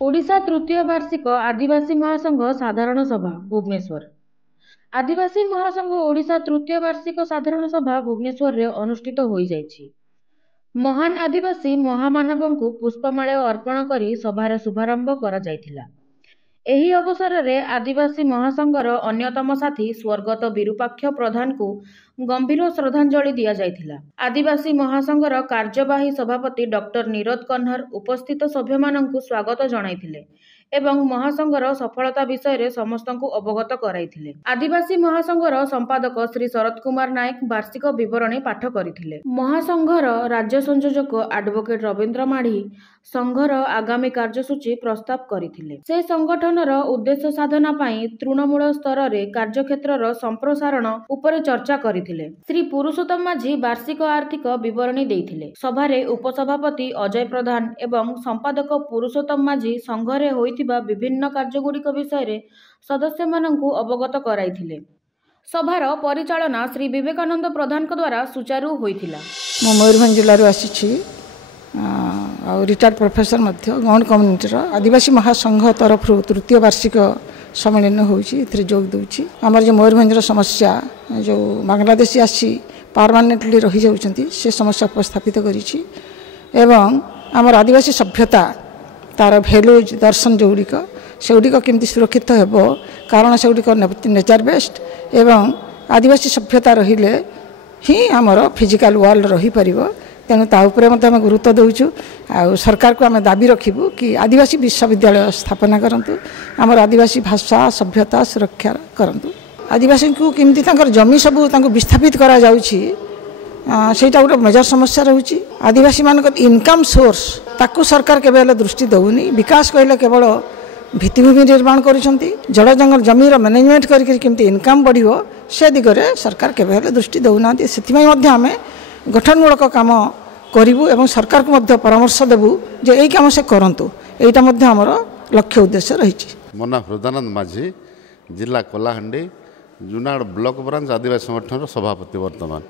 ओडिशा तृतीय वार्षिक आदिवासी महासंघ साधारण सभा भुवनेश्वर। आदिवासी महासंघ ओडिशा तृतीय वार्षिक साधारण सभा भुवनेश्वर रे अनुष्ठित होई जायछि। महान आदिवासी महामानवଙ୍କୁ पुष्पमाल्य अर्पण करी सभार शुभारंभ करा जायथिला। ଏହି ଅବସରରେ ଆଦିବାସୀ ମହାସଂଘର ଅନ୍ୟତମ ସାଥୀ ସ୍ୱର୍ଗତ ବିରୁପାକ୍ଷ ପ୍ରଧାନଙ୍କୁ ଗମ୍ଭୀର ଶ୍ରଦ୍ଧାଞ୍ଜଳି ଦିଆଯାଇଥିଲା। ଆଦିବାସୀ ମହାସଂଘର କାର୍ଯ୍ୟବାହୀ ସଭାପତି ଡକ୍ଟର ନିରୋଧ କହ୍ନର ଉପସ୍ଥିତ ସଭ୍ୟମାନଙ୍କୁ ସ୍ୱାଗତ ଜଣାଇଥିଲେ ଏବଂ ମହାସଂଘର ସଫଳତା ବିଷୟରେ ସମସ୍ତଙ୍କୁ ଅବଗତ କରାଇଥିଲେ। ଆଦିବାସୀ ମହାସଂଘର ସମ୍ପାଦକ ଶ୍ରୀ ଶରତ କୁମାର ନାୟକ ବାର୍ଷିକ ବିବରଣୀ ପାଠ କରିଥିଲେ। ମହାସଂଘର ରାଜ୍ୟ ସଂଯୋଜକ ଆଡଭୋକେଟ ରବୀନ୍ଦ୍ର ମାଢି ସଂଘର ଆଗାମୀ କାର୍ଯ୍ୟସୂଚୀ ପ୍ରସ୍ତାବ କରିଥିଲେ। ସେ ସଂଗଠନର ଉଦ୍ଦେଶ୍ୟ ସାଧନା ପାଇଁ ତୃଣମୂଳ ସ୍ତରରେ କାର୍ଯ୍ୟକ୍ଷେତ୍ରର ସମ୍ପ୍ରସାରଣ ଉପରେ ଚର୍ଚ୍ଚା କରିଥିଲେ। ଶ୍ରୀ ପୁରୁଷୋତ୍ତମ ମାଝୀ ବାର୍ଷିକ ଆର୍ଥିକ ବିବରଣୀ ଦେଇଥିଲେ। ସଭାରେ ଉପସଭାପତି ଅଜୟ ପ୍ରଧାନ ଏବଂ ସମ୍ପାଦକ ପୁରୁଷୋତ୍ତମ ମାଝୀ ସଂଘରେ ହୋଇଥିବା ବିଭିନ୍ନ କାର୍ଯ୍ୟଗୁଡ଼ିକ ବିଷୟରେ ସଦସ୍ୟମାନଙ୍କୁ ଅବଗତ କରାଇଥିଲେ। ସଭାର ପରିଚାଳନା ଶ୍ରୀ ବିବେକାନନ୍ଦ ପ୍ରଧାନଙ୍କ ଦ୍ୱାରା ସୁଚାରୁ ହୋଇଥିଲା। ମୁଁ ମୟୂରଭଞ୍ଜ ଜିଲ୍ଲାରୁ ଆସିଛି ଆଉ ରିଟାୟାର୍ଡ ପ୍ରଫେସର ମଧ୍ୟ ଗୌଣ୍ଡ କମ୍ୟୁନିଟିର ଆଦିବାସୀ ମହାସଂଘ ତରଫରୁ ତୃତୀୟ ବାର୍ଷିକ ସମ୍ମିଳନୀ ହେଉଛି, ଏଥିରେ ଯୋଗ ଦେଉଛି। ଆମର ଯେଉଁ ମୟୂରଭଞ୍ଜର ସମସ୍ୟା, ଯେଉଁ ବାଂଲାଦେଶୀ ଆସି ପରମାନେଣ୍ଟଲି ରହିଯାଉଛନ୍ତି, ସେ ସମସ୍ୟା ଉପସ୍ଥାପିତ କରିଛି ଏବଂ ଆମର ଆଦିବାସୀ ସଭ୍ୟତା ତାର ଭ୍ୟାଲୁଜ ଦର୍ଶନ ଯେଉଁଗୁଡ଼ିକ ସେଗୁଡ଼ିକ କେମିତି ସୁରକ୍ଷିତ ହେବ, କାରଣ ସେଗୁଡ଼ିକ ନେଚର ବେସ୍ଡ ଏବଂ ଆଦିବାସୀ ସଭ୍ୟତା ରହିଲେ ହିଁ ଆମର ଫିଜିକାଲ ୱାର୍ଲଡ ରହିପାରିବ। ତେଣୁ ତା ଉପରେ ମଧ୍ୟ ଆମେ ଗୁରୁତ୍ୱ ଦେଉଛୁ। ଆଉ ସରକାରକୁ ଆମେ ଦାବି ରଖିବୁ କି ଆଦିବାସୀ ବିଶ୍ୱବିଦ୍ୟାଳୟ ସ୍ଥାପନା କରନ୍ତୁ, ଆମର ଆଦିବାସୀ ଭାଷା ସଭ୍ୟତା ସୁରକ୍ଷା କରନ୍ତୁ। ଆଦିବାସୀଙ୍କୁ କେମିତି ତାଙ୍କର ଜମି ସବୁ ତାଙ୍କୁ ବିସ୍ଥାପିତ କରାଯାଉଛି, ସେଇଟା ଗୋଟେ ମେଜର ସମସ୍ୟା ରହୁଛି। ଆଦିବାସୀମାନଙ୍କର ଇନକମ୍ ସୋର୍ସ ତାକୁ ସରକାର କେବେ ହେଲେ ଦୃଷ୍ଟି ଦେଉନି। ବିକାଶ କହିଲେ କେବଳ ଭିତ୍ତିଭୂମି ନିର୍ମାଣ କରୁଛନ୍ତି, ଜଳ ଜଙ୍ଗଲ ଜମିର ମ୍ୟାନେଜମେଣ୍ଟ କରିକି କେମିତି ଇନକମ୍ ବଢ଼ିବ ସେ ଦିଗରେ ସରକାର କେବେ ହେଲେ ଦୃଷ୍ଟି ଦେଉନାହାନ୍ତି। ସେଥିପାଇଁ ମଧ୍ୟ ଆମେ ଗଠନମୂଳକ କାମ କରିବୁ ଏବଂ ସରକାରକୁ ମଧ୍ୟ ପରାମର୍ଶ ଦେବୁ ଯେ ଏଇ କାମ ସେ କରନ୍ତୁ। ଏଇଟା ମଧ୍ୟ ଆମର ଲକ୍ଷ୍ୟ ଉଦ୍ଦେଶ୍ୟ ରହିଛି। ମୋ ନାଁ ହୃଦାନନ୍ଦ ମାଝୀ, ଜିଲ୍ଲା କଳାହାଣ୍ଡି ଜୁନାଗଡ଼ ବ୍ଲକ ବ୍ରାଞ୍ଚ ଆଦିବାସୀ ସଂଗଠନର ସଭାପତି। ବର୍ତ୍ତମାନ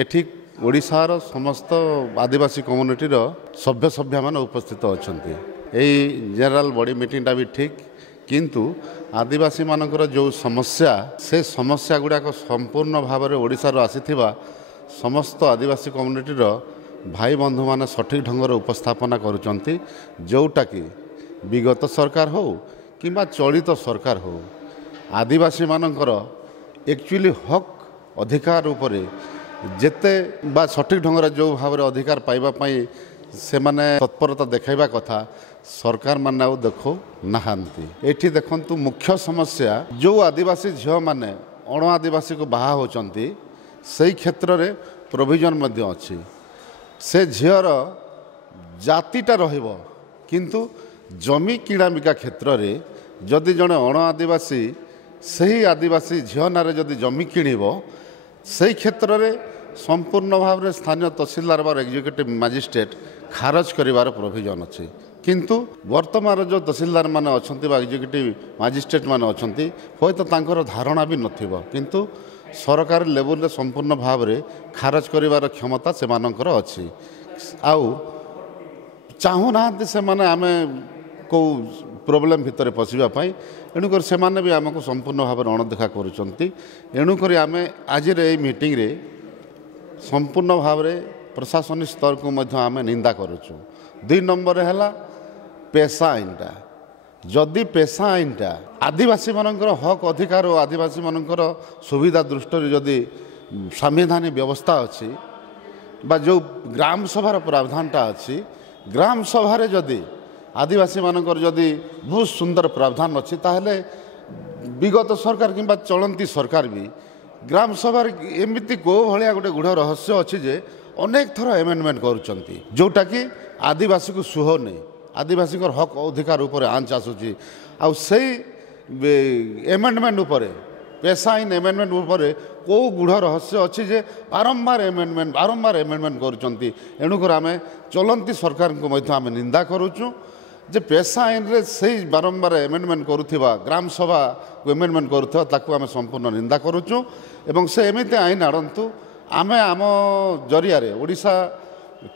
ଏଠି ଓଡ଼ିଶାର ସମସ୍ତ ଆଦିବାସୀ କମ୍ୟୁନିଟିର ସଭ୍ୟମାନେ ଉପସ୍ଥିତ ଅଛନ୍ତି। ଏହି ଜେନେରାଲ ବଡି ମିଟିଂଟା ବି ଠିକ୍, କିନ୍ତୁ ଆଦିବାସୀମାନଙ୍କର ଯେଉଁ ସମସ୍ୟା, ସେ ସମସ୍ୟା ଗୁଡ଼ାକ ସମ୍ପୂର୍ଣ୍ଣ ଭାବରେ ଓଡ଼ିଶାରୁ ଆସିଥିବା ସମସ୍ତ ଆଦିବାସୀ କମ୍ୟୁନିଟିର ଭାଇ ବନ୍ଧୁମାନେ ସଠିକ୍ ଢଙ୍ଗରେ ଉପସ୍ଥାପନା କରୁଛନ୍ତି, ଯେଉଁଟାକି ବିଗତ ସରକାର ହେଉ କିମ୍ବା ଚଳିତ ସରକାର ହେଉ ଆଦିବାସୀମାନଙ୍କର ଆକ୍ଚୁଆଲି ହକ୍ ଅଧିକାର ଉପରେ ଯେତେ ବା ସଠିକ୍ ଢଙ୍ଗରେ ଯେଉଁ ଭାବରେ ଅଧିକାର ପାଇବା ପାଇଁ ସେମାନେ ତତ୍ପରତା ଦେଖାଇବା କଥା ସରକାରମାନେ ଆଉ ଦେଖାଉ ନାହାନ୍ତି। ଏଠି ଦେଖନ୍ତୁ ମୁଖ୍ୟ ସମସ୍ୟା ଯେଉଁ ଆଦିବାସୀ ଝିଅମାନେ ଅଣ ଆଦିବାସୀକୁ ବାହା ହେଉଛନ୍ତି ସେହି କ୍ଷେତ୍ରରେ ପ୍ରୋଭିଜନ୍ ମଧ୍ୟ ଅଛି। ସେ ଝିଅର ଜାତିଟା ରହିବ, କିନ୍ତୁ ଜମି କିଣାବିକା କ୍ଷେତ୍ରରେ ଯଦି ଜଣେ ଅଣ ଆଦିବାସୀ ସେହି ଆଦିବାସୀ ଝିଅ ନାଁରେ ଯଦି ଜମି କିଣିବ, ସେହି କ୍ଷେତ୍ରରେ ସମ୍ପୂର୍ଣ୍ଣ ଭାବରେ ସ୍ଥାନୀୟ ତହସିଲଦାର ବା ଏକ୍ଜିକ୍ୟୁଟିଭ୍ ମାଜିଷ୍ଟ୍ରେଟ୍ ଖାରଜ କରିବାର ପ୍ରୋଭିଜନ୍ ଅଛି। କିନ୍ତୁ ବର୍ତ୍ତମାନର ଯେଉଁ ତହସିଲଦାର ମାନେ ଅଛନ୍ତି ବା ଏକ୍ଜିକ୍ୟୁଟିଭ୍ ମାଜିଷ୍ଟ୍ରେଟ୍ ମାନେ ଅଛନ୍ତି, ହୁଏତ ତାଙ୍କର ଧାରଣା ବି ନଥିବ, କିନ୍ତୁ ସରକାର ଲେବୁଲରେ ସମ୍ପୂର୍ଣ୍ଣ ଭାବରେ ଖାରଜ କରିବାର କ୍ଷମତା ସେମାନଙ୍କର ଅଛି। ଆଉ ଚାହୁଁନାହାନ୍ତି ସେମାନେ ଆମେ କେଉଁ ପ୍ରୋବ୍ଲେମ୍ ଭିତରେ ପଶିବା ପାଇଁ, ଏଣୁକରି ସେମାନେ ବି ଆମକୁ ସମ୍ପୂର୍ଣ୍ଣ ଭାବରେ ଅଣଦେଖା କରୁଛନ୍ତି। ଏଣୁକରି ଆମେ ଆଜିର ଏଇ ମିଟିଂରେ ସମ୍ପୂର୍ଣ୍ଣ ଭାବରେ ପ୍ରଶାସନିକ ସ୍ତରକୁ ମଧ୍ୟ ଆମେ ନିନ୍ଦା କରୁଛୁ। 2 ନମ୍ବରରେ ହେଲା ପେସା ଆଇନଟା। ଯଦି ପେସା ଆଇନଟା ଆଦିବାସୀମାନଙ୍କର ହକ୍ ଅଧିକାର ଓ ଆଦିବାସୀମାନଙ୍କର ସୁବିଧା ଦୃଷ୍ଟିରୁ ଯଦି ସାମ୍ବିଧାନିକ ବ୍ୟବସ୍ଥା ଅଛି ବା ଯେଉଁ ଗ୍ରାମ ସଭାର ପ୍ରାବଧାନଟା ଅଛି, ଗ୍ରାମ ସଭାରେ ଯଦି ଆଦିବାସୀମାନଙ୍କର ଯଦି ବହୁତ ସୁନ୍ଦର ପ୍ରାବଧାନ ଅଛି, ତାହେଲେ ବିଗତ ସରକାର କିମ୍ବା ଚଳନ୍ତି ସରକାର ବି ଗ୍ରାମ ସଭାରେ ଏମିତି କେଉଁ ଭଳିଆ ଗୋଟେ ଗୂଢ଼ ରହସ୍ୟ ଅଛି ଯେ ଅନେକ ଥର ଏମେଣ୍ଡମେଣ୍ଟ କରୁଛନ୍ତି, ଯେଉଁଟାକି ଆଦିବାସୀକୁ ସୁହଉନି, ଆଦିବାସୀଙ୍କର ହକ୍ ଅଧିକାର ଉପରେ ଆଞ୍ଚ ଆସୁଛି। ଆଉ ସେଇ ଏମେଣ୍ଡମେଣ୍ଟ ଉପରେ, ପେସା ଆଇନ ଏମେଣ୍ଡମେଣ୍ଟ ଉପରେ କେଉଁ ଗୂଢ଼ ରହସ୍ୟ ଅଛି ଯେ ବାରମ୍ବାର ଏମେଣ୍ଡମେଣ୍ଟ କରୁଛନ୍ତି। ଏଣୁକରି ଆମେ ଚଳନ୍ତି ସରକାରଙ୍କୁ ମଧ୍ୟ ଆମେ ନିନ୍ଦା କରୁଛୁ ଯେ ପେସା ଆଇନରେ ସେଇ ବାରମ୍ବାର ଏମେଣ୍ଡମେଣ୍ଟ କରୁଥିବା, ଗ୍ରାମ ସଭାକୁ ଏମେଣ୍ଡମେଣ୍ଟ କରୁଥିବା, ତାକୁ ଆମେ ସମ୍ପୂର୍ଣ୍ଣ ନିନ୍ଦା କରୁଛୁ ଏବଂ ସେ ଏମିତି ଆଇନ ଆଣନ୍ତୁ। ଆମେ ଆମ ଜରିଆରେ ଓଡ଼ିଶା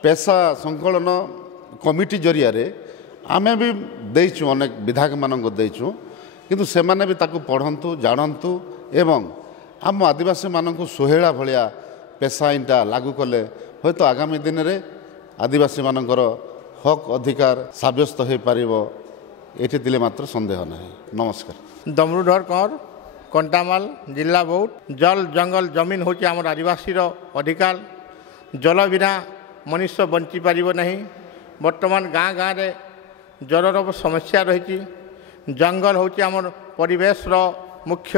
ପେସା ସଂକଳନ କମିଟି ଜରିଆରେ ଆମେ ବି ଦେଇଛୁ ଅନେକ ବିଧାୟକମାନଙ୍କୁ ଦେଇଛୁ କିନ୍ତୁ ସେମାନେ ବି ତାକୁ ପଢ଼ନ୍ତୁ ଜାଣନ୍ତୁ ଏବଂ ଆମ ଆଦିବାସୀମାନଙ୍କୁ ସୁହେଳା ଭଳିଆ ପେସା ଆଇନଟା ଲାଗୁ କଲେ ହୁଏତ ଆଗାମୀ ଦିନରେ ଆଦିବାସୀମାନଙ୍କର ହକ୍ ଅଧିକାର ସାବ୍ୟସ୍ତ ହୋଇପାରିବ ଏଠି ଥିଲେ ମାତ୍ର ସନ୍ଦେହ ନାହିଁ। ନମସ୍କାର। दमरुधर कंवर कंटामाल जिला बौद्ध। जल जंगल जमीन हूँ आम आदिवासी अधिकार। जल बिना मनुष्य बंची पार नहीं। बर्तमान गाँ गाँव में जलर समस्या रही। जंगल हूँ आम परिवेश मुख्य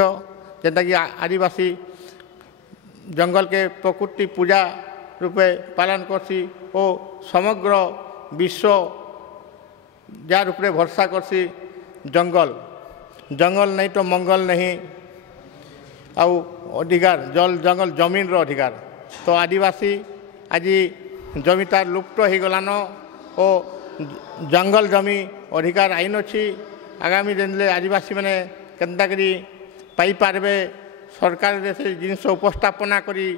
जेनटा कि आदिवासी जंगल के प्रकृति पूजा रूपे पालन करसी और समग्र विश्व जार रूप भरसा करसी। जंगल जंगल नहीं तो मंगल नहीं। आउ अधिकार जल जंगल जमीन रो अधिकार तो आदिवासी आज जमी तार लुप्त हो गलान और जंगल जमी अधिकार आईन अच्छी। आगामी दिन में आदिवासी मैंने केन्ता करी पाई पारबे सरकार से जिनस उपस्थापना करी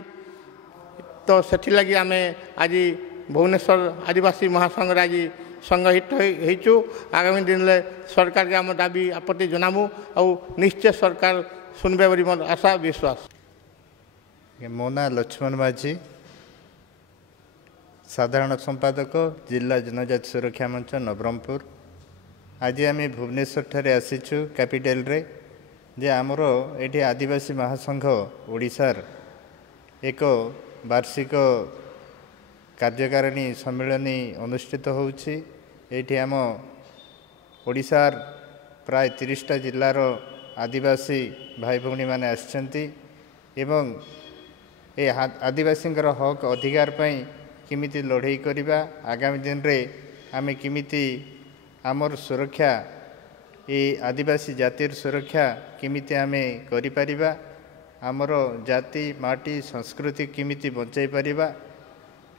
तो सेठी लगी आमे आज भुवनेश्वर आदिवासी महासंघ आज संगठित होइचु। आगामी दिन में सरकार के आम दाबी आपत्ति जनामु और निश्चय सरकार सुनबे बोली मोर आशा विश्वास। मो ना लक्ष्मण माझी साधारण संपादक जिला जनजाति सुरक्षा मंच नवरंगपुर। आज आम भुवनेश्वर ठारे आसीचु कैपिटल रे जे आमर एठी आदिवासी महासंघ ओडिशार एक वार्षिक कार्यकारिणी सम्मेलनी अनुष्ठित होउछि। एठी आम ओडिशार प्राय 30टा जिल्लार आदिवासी भाई भौणी माने आछंती एवं ए आदिवासींकर हक अधिकार पई किमिति लड़ाई करिबा आगामी दिन रे आमे किमिति आमर सुरक्षा ए आदिवासी जातिर सुरक्षा किमिति आमे करि परिबा आमर जाति माटी संस्कृति किमिति बचाई परिबा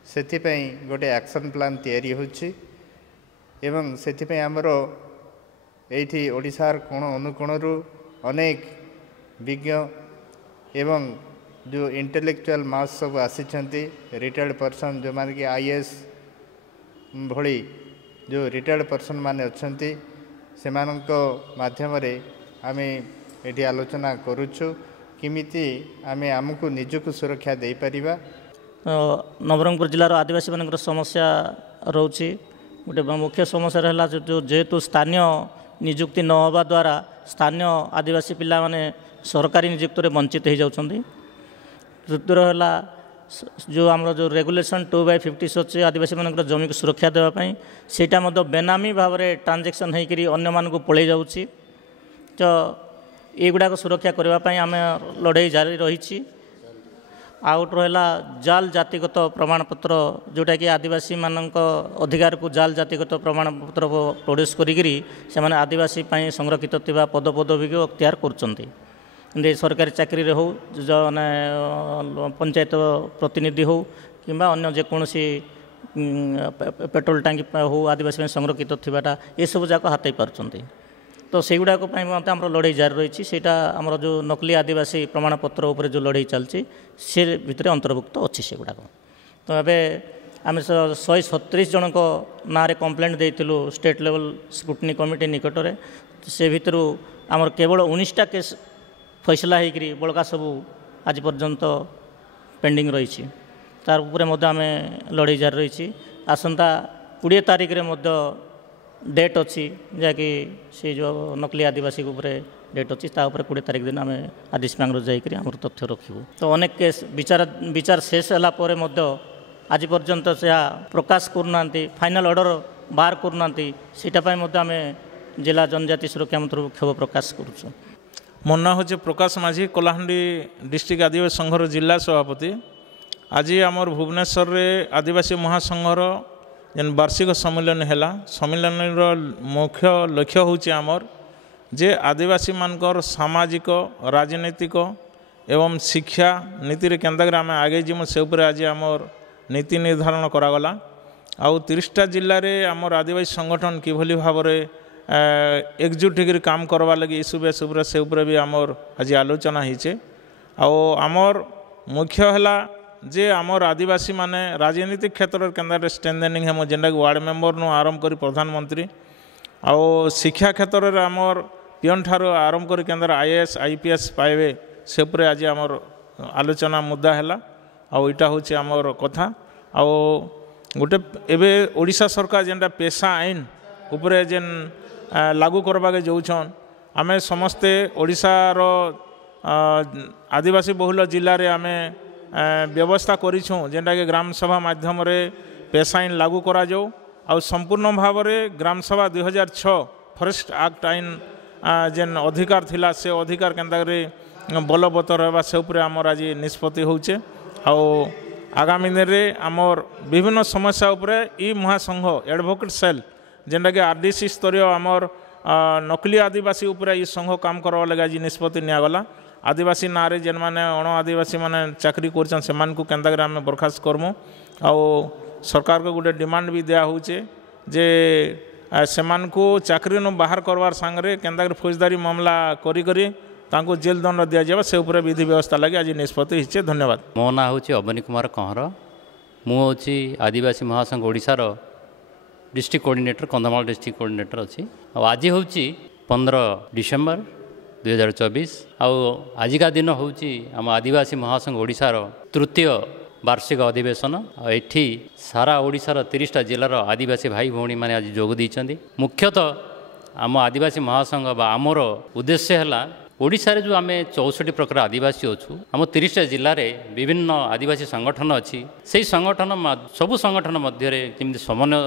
सेथिपई गोटे एक्शन प्लान तैयारी होछि एवं सेथिपई आमर एठी ओडिशार कोण अनुकोणरू अनेक विज्ञ एवं जो इंटेलेक्चुअल मास सब आसीचंती रिटायर्ड पर्सन जो माने कि आईएएस भली जो रिटायर्ड पर्सन माने अछंती सेमानक माध्यम रे आमे एठी आलोचना करूछु किमिति आमे हमकु निजकु सुरक्षा देई परिबा। नवरंगपुर जिलार आदिवासी मानकर समस्या रोचे गोटे मुख्य समस्या रहा जो जेहेतु स्थानीय निजुक्ति न होवा द्वारा स्थानीय आदिवासी पिला माने सरकारी निजुक्ति वंचित हो जाउछंती। तृतीय है जो आम जो रेगुलेशन 2/50 अच्छे आदिवासी मान जमी को सुरक्षा देवाई सेटा बेनामी भाव में ट्रांजेक्शन होकर अन्य मानक पलि जाऊँगी तो युगुड़ा सुरक्षा करने आम लड़ाई जारी रही। आउट रहा जाल जातिगत प्रमाणपत्र जोटा कि आदिवासी मानक अधिकार को जाल जातिगत प्रमाणपत्र प्रोड्यूस करी से आदिवासी संरक्षित थिबा पद पदवी को अख्तियार करछंती। सरकारी चाकरी हो पंचायत प्रतिनिधि हो कि अन्य जेकोसी पेट्रोल टांकी हो आदिवासी संरक्षित थिबाटा ये सब जाक हाथई पार्टी तो सेगुड़ाक आम लड़ाई जारी रही। सेटा आमर जो नकली आदिवासी प्रमाणपत्र उपर जो लड़ाई चलती से भितर अंतर्भुक्त अच्छी सेगुड़ाक तो एवं आम 137 जन ना कंप्लेंट देइथिलु स्टेट लेवल स्क्रूटनी कमिटी निकट में से भितर आमर केवल 19टा केस फैसला होकर बड़का सबू आज पर्यंत पेंडिंग रही तार उपरे आम लड़ाई जारी रही। आसंता 20 तारिख रे डेट अच्छी जहाँकि से जो नकली आदिवासी उपरे डेट अच्छी 20 तारिख दिन आम आदिश बैंगलोर जाकर आम तथ्य रखू तो अनेक केस विचार शेष है आज पर्यंत से प्रकाश करना फाइनाल ऑर्डर बाहर करना सेटापाई आम जिला जनजाति सुरक्षा मंत्री क्षोभ प्रकाश करुँ। मो ना हूँ प्रकाश माझी कलाहांडी डिस्ट्रिक्ट आदिवासी संघर जिला सभापति। आज आमर भुवनेश्वर रे आदिवासी महासंघर जेन वार्षिक सम्मेलन है सम्मेलन मुख्य लक्ष्य हूँ आमर जे आदिवासी मानकर सामाजिक राजनीतिक एवं शिक्षा नीति रे केंता आम आगे जीमु से उपरे आज आमर नीति निर्धारण करागला। आउ 30टा जिल्ला रे आमर आदिवासी संगठन किभली भाव में एकजुट होकर काम करवा लगी इसुबे सुबरे से उपरे भी आमर आज आलोचना होइछे। आमर मुख्य है जे आमर आदिवासी माने राजनीतिक क्षेत्र केंद्र स्ट्रेंथनिंग हम जेनटा वार्ड मेंबर नु आरंभ करी प्रधानमंत्री ଆଉ ଶିକ୍ଷା କ୍ଷେତ୍ରରେ ଆମର ପିଅନ ଠାରୁ ଆରମ୍ଭ କରି କେନ୍ଦ୍ର IAS IPS ପାଇବେ ସେ ଉପରେ ଆଜି ଆମର ଆଲୋଚନା ମୁଦ୍ଦା ହେଲା। ଆଉ ଏଇଟା ହେଉଛି ଆମର କଥା। ଆଉ ଗୋଟେ ଏବେ ଓଡ଼ିଶା ସରକାର ଯେନ୍ଟା ପେଶା ଆଇନ ଉପରେ ଯେନ୍ लागू करवाके जाऊन आम समस्ते ओडिशार आदिवासी बहुल जिले में आम व्यवस्था करूँ जेनटा कि ग्राम सभा माध्यम पेशा आईन लागू करा जाऊ आ संपूर्ण भाव में ग्राम सभा 2006 फॉरेस्ट एक्ट आईन जेन अधिकार थिला से अधिकार केन्ताकरी बलवत्तर होगा से उपरे आमर आज निष्पत्ति होचे। आगामी दिन में आमर विभिन्न समस्या उपरे ई महासंघ एडवोकेट सेल जेनटा कि RDC स्तरीय आमर नकली आदिवासी उपरे ई संघ काम करवा लगे आज निष्पत्ति निगला। आदिवासी ना रे जेन माने अण आदिवासी माने चाकरी करछन सेमान को केन्ताकरी आम बरखास्त करमु। आ सरकार को गोटे डिमांड भी दिया होचे जे सेमान को चाकरी न बाहर करवार सांगरे केन्ताकरी फौजदारी मामला करी करी तांको जेल दंड दिया जाबा से उपरे विधि व्यवस्था लगे आज निष्पत्ति हिचे। धन्यवाद। मो ना होची अबनी कुमार कहर मु होची आदिवासी महासंघ ओडिशार district coordinator Kandhamal district coordinator अच्छी। आज हूँ 15 डिसेम्बर 2024 आजिका दिन हूँ आम आदिवासी महासंघ ओडिशार तृतीय वार्षिक अधिवेशन। एठी सारा ओडिशार 30टा जिलार आदिवासी भाई भौणी मैंने आज जोग देइछन्ति। मुख्यतः आम आदिवासी महासंघ बा आमर उद्देश्य है ओडिशा रे जो आम 64 प्रकार आदिवासी अच्छू आम 30टा जिले में विभिन्न आदिवासी संगठन अच्छी से संगठन सबू संगठन मध्य जमी समन्वय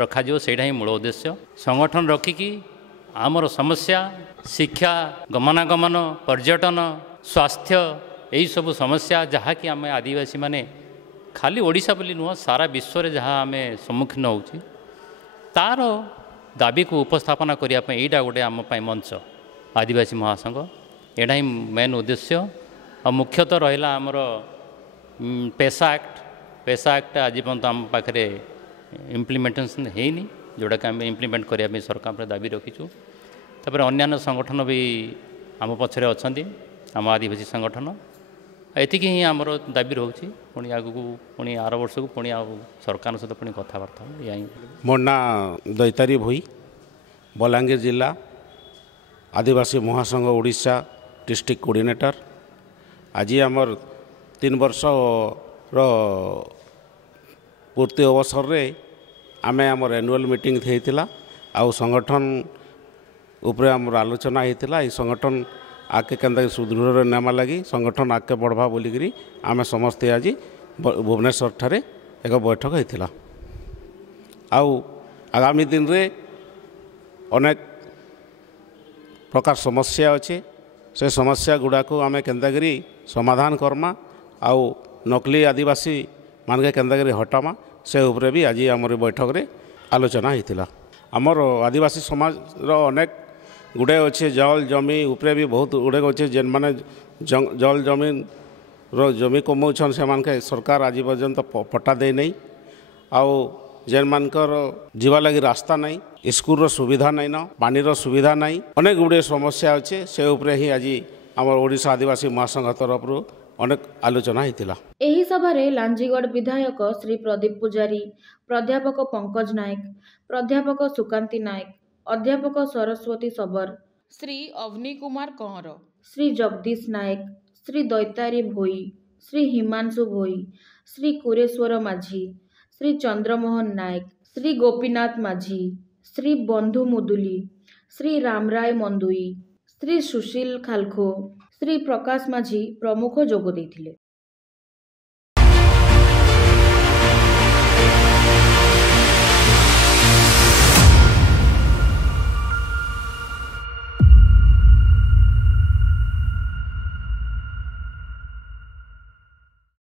रखा सेटा ही मूल उद्देश्य। संगठन रखिकी आमर समस्या शिक्षा गमनागमन पर्यटन स्वास्थ्य यही सब समस्या जहाँ कि आम आदिवासी माने खाली ओडिशा बोली नुह सारा विश्व में जहाँ आम सम्मुखीन हो तार दाबी को उपस्थापना करने यहाँ गोटे आम मंच आदिवासी महासंघ यहाँ ही मेन उद्देश्य। और मुख्यतः रहा आमर पेशा एक्ट आज पर्यंत आम पाखे इम्प्लीमेंटेशन है जोटा कि आम इम्प्लीमेंट करने सरकार पर दाबी रखीचु। तापर अन्य संगठन भी आम पछरे अच्छी आम आदिवासी संगठन एति ही आमर दाबी रोचे पुणी आगू पुणी आर वर्ष को पुणी सरकार सहित पुणी कथबार्ता यही। मोर ना दैतारी भोई बलांगीर जिला आदिवासी महासंघ ओडिशा डिस्ट्रिक्ट कोऑर्डिनेटर। आज आमर 3 वर्ष पूर्ति अवसर रे आमे आमर एनुअल मीटिंग थेइतिला आउ संगठन उपरे आमर आलोचना हेतिला। ई संगठन आके केंदा सुदृढ़ नामा लगी संगठन आके बढ़वा बोलिकी आमे समस्ते आज भुवनेश्वर ठारे एक बैठक हेतिला। आउ आगामी दिन रे अनेक प्रकार समस्या अच्छे से समस्या गुड़ा को आमे केंदागिरी समाधान करमा आउ नकली आदिवासी मानके केंदागिरी हटामा से उपरे भी आज आमर बैठक रे आलोचना होता। आमर आदिवासी समाज रो अनेक गुड़े अच्छे जल जमी उपरे भी बहुत गुड़े अच्छे जेन माने जल जमीन रो जमी कमाउछन से मानके सरकार आज पर्यंत पट्टा दे नहीं आउ जेन मानकर जीवा लगी रास्ता नहीं स्कूल सुविधा नहीं न पानी रो सुविधा नहीं अनेक गुड़े समस्या अच्छे से उपरे ही आज आमर ओडिशा आदिवासी महासंघ तरफ अनेक आलोचना होता। एही सभारे लांजीगढ़ विधायक श्री प्रदीप पुजारी, प्राध्यापक पंकज नायक, प्राध्यापक सुकांती नायक, अध्यापक सरस्वती सबर, श्री अवनी कुमार कंवर, श्री जगदीश नायक, श्री दैतारी भोई, श्री हिमांशु भोई, श्री कुरेश्वर माझी, श्री चंद्रमोहन नायक, श्री गोपीनाथ माझी, श्री बंधु मुदुली, श्री रामराय मंदुई, श्री सुशील खालखो, श्री प्रकाश माझी प्रमुख जोग देथिले।